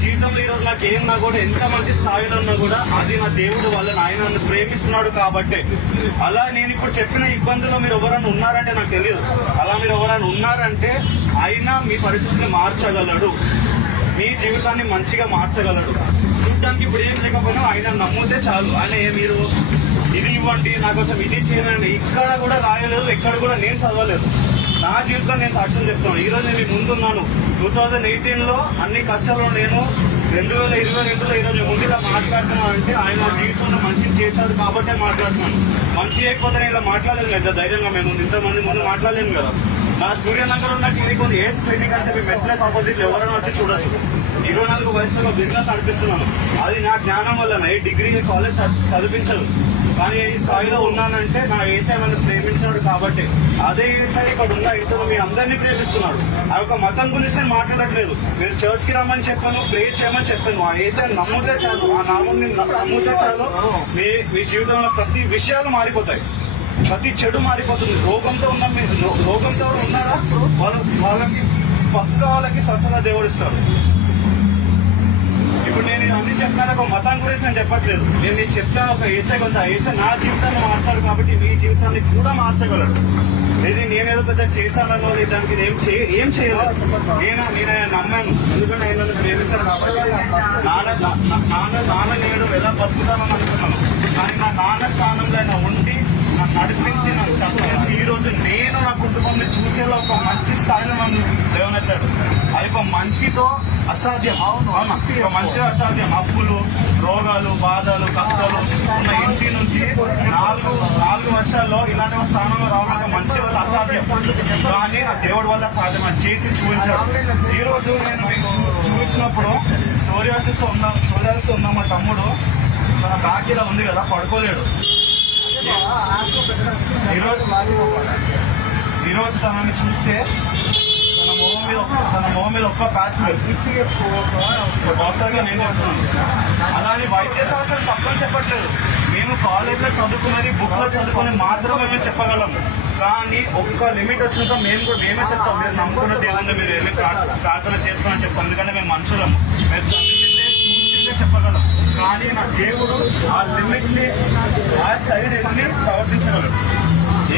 జీవితంలో ఈరోజు నాకు ఏమన్నా కూడా ఎంత మంచి స్థాయిలో ఉన్నా కూడా అది నా దేవుడు వల్ల ఆయన నన్ను ప్రేమిస్తున్నాడు కాబట్టి. అలా నేను ఇప్పుడు చెప్పిన ఇబ్బందుల్లో మీరు ఎవరైనా ఉన్నారంటే నాకు తెలియదు. అలా మీరు ఎవరైనా ఉన్నారంటే ఆయన మీ పరిస్థితిని మార్చగలడు, మీ జీవితాన్ని మంచిగా మార్చగలడు. చూడటానికి ఇప్పుడు ఏం లేకపోయినా ఆయన నమ్మితే చాలు. ఆయన మీరు ఇది ఇవ్వండి, నా కోసం ఇది చేయండి ఇక్కడ కూడా రాయలేదు, ఎక్కడ కూడా నేను చదవలేదు. నా జీవితంలో నేను సాక్ష్యం చెప్తాను. ఈ రోజు నేను మీ ముందున్నాను. 2018లో అన్ని కష్టాల్లో నేను 2022లో ఈరోజు ముందుగా మాట్లాడుతున్నాను అంటే ఆయన జీవితంలో మంచి చేశాడు కాబట్టే మాట్లాడుతున్నాను. మంచి చేయకపోతే నేను ఇలా మాట్లాడలేను కదా ధైర్యంగా. మేము ఇంతమంది ముందు మాట్లాడలేను కదా. నా సూర్యనగర్ ఉన్న క్లినిక్ ఉంది, ఏస్ క్లినిక్ అని చెప్పి మెట్లెస్ ఆపోజిట్ ఎవరైనా వచ్చి చూడొచ్చు. 24 వయసులో బిజినెస్ నడిపిస్తున్నాను. అది నా జ్ఞానం వల్ల డిగ్రీ కాలేజ్ చదివించదు, కానీ ఈ స్థాయిలో ఉన్నానంటే నా ఏసై నన్ను ప్రేమించాడు కాబట్టి. అదే ఏసై ఇక్కడ ఉన్న ఇంట్లో మీ అందరినీ ప్రేమిస్తున్నాడు. ఆ యొక్క మతం గురించి నేను మాట్లాడట్లేదు. మీరు చర్చ్ కి రమ్మని చెప్పాను, ప్రే చేయమని చెప్పాను. ఆ ఏసై నమ్ముతే చాలు, ఆ నామం నమ్ముతే చాలు, మీ జీవితంలో ప్రతి విషయాలు మారిపోతాయి, ప్రతి చెడు మారిపోతుంది. రోగంతో ఉన్నారా వాళ్ళకి పక్క వాళ్ళకి స్వస్థత దేవుడు ఇస్తాడు. ఇప్పుడు నేను అన్ని చెప్పినాను, ఒక మతం గురించి నేను చెప్పట్లేదు. నేను చెప్తాను ఒక ఏసై కొంచెం ఏసై నా జీవితాన్ని మార్చాడు కాబట్టి మీ జీవితాన్ని కూడా మార్చగలడు. ఇది నేనేదో పెద్ద చేశానో దానికి ఏం చేయలేదు. నేను నమ్మాను, ఎందుకంటే ఆయన నన్ను ప్రేమించాను కాబట్టి. నాన్న నేను ఎలా బతుకుతానని అనుకున్నాను, కానీ నా నాన్న స్థానంలో ఆయన ఉండి నన్ను నడిపించి నన్ను చదివించి ఈ రోజు నేను నా కుటుంబాన్ని చూసేలా ఒక మంచి స్థాయిలో నన్ను లేవనెత్తాడు. అది ఒక మనిషితో అసాధ్యం. అవునా, ఒక మనిషి అసాధ్యం. అప్పులు, రోగాలు, బాధలు, కష్టాలు ఉన్న ఇంటి నుంచి 4 వర్షాల్లో ఇలాంటి ఒక స్థానంలో రావడం మనిషి వల్ల అసాధ్యం, కానీ ఆ దేవుడి వల్ల సాధ్యం. అది చేసి చూపించాడు. ఈ రోజు నేను మీకు చూపించినప్పుడు సూర్యాసిస్తూ ఉన్నాం. మా తమ్ముడు తన కాకిలా ఉంది కదా, పడుకోలేడు. ఈరోజు తనని చూస్తే తన మొహం మీద ఒక్క ప్యాచ్ లేదు. డాక్టర్ గా నేను చెప్తున్నాను. అలానే వైద్య శాస్త్రం తప్పని చెప్పట్లేదు. మేము కాలేజ్ లో చదువుకున్నది, బుక్ లో చదువుకుని మాత్రమే మేము చెప్పగలం. కానీ ఒక్క లిమిట్ వచ్చినాక మేమే చెప్తాం. మీరు నమ్ముకున్న దేవుణ్ణి మీరు వెళ్ళి ప్రార్థన చేసుకోమని చెప్తాం. ఎందుకంటే మేము మనుషులము, మేము చదివిందే చూసిందే చెప్పగలం. కానీ నా దేవుడు ఆ లిమిట్ ని ఆ సైడ్ వెళ్ళి ప్రవర్తించగలడు.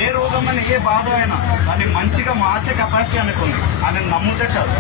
ఏ రోగమైనా, ఏ బాధ అయినా దాన్ని మంచిగా మార్చే కెపాసిటీ అనుకుంది. ఆయన నమ్ముతే చాలు.